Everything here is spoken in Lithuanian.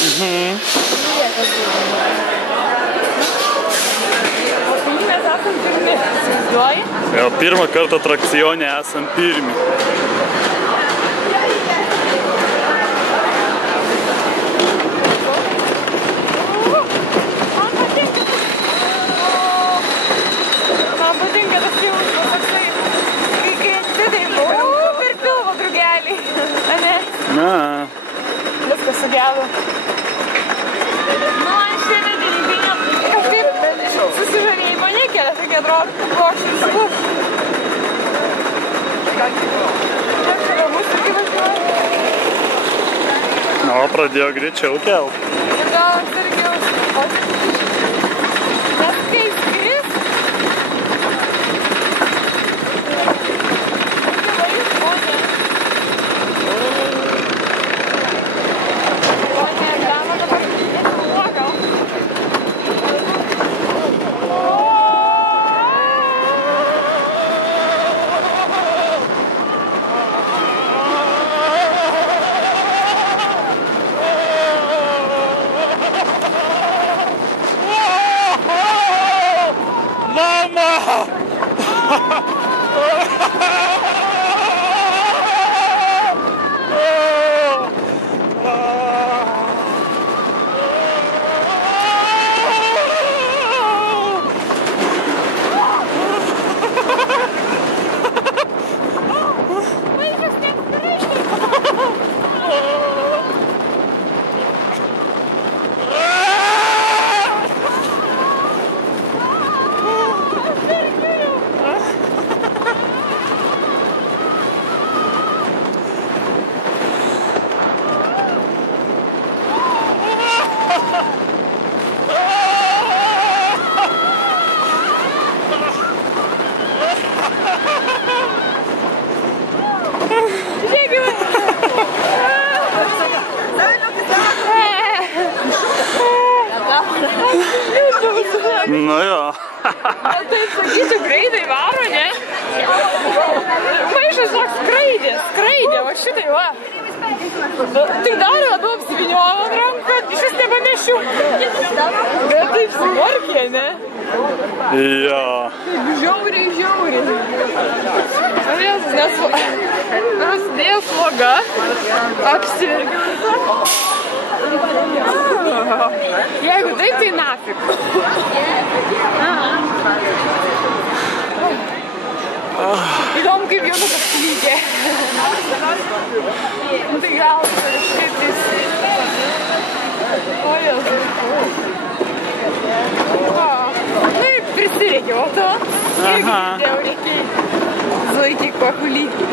Mes esam pirmi, įsivaizduoji? Jo, pirmą kartą atrakcione esam pirmi. Man patinka tas jausmas toksai, kai esi taip, per pilvo drugeliai, ane? Na. Viskas sugedo. Nu, man šitie dalykai kažkaip susižavėjimo nekelia, tokie atrodo plokščiai ir skub. Aš čia gal bus irgi važiuoju. O, pradėjo greičiau kelt. Ir gal atsargiau skuboti. Nes kai skris, Nu jo. tai sakyčiau, greitai varo, ne? Maišas toks skraidė, va šitai va. Tik dar labiau apsiviniojo ant ranką, iš vis nepamešiu. Bet taip smarkiai, ne? Jo. Žiauriai. Nes prasidėjo sloga, apsiverkiau. Jeigu taip, tai nafik. Įdomu, kaip jaunukas lygė. Tai gal kažkaip tais... O, Jėzus. Taip, prisireikia, o to? Irgi girdėjau, reikia laikyti kokų lygį.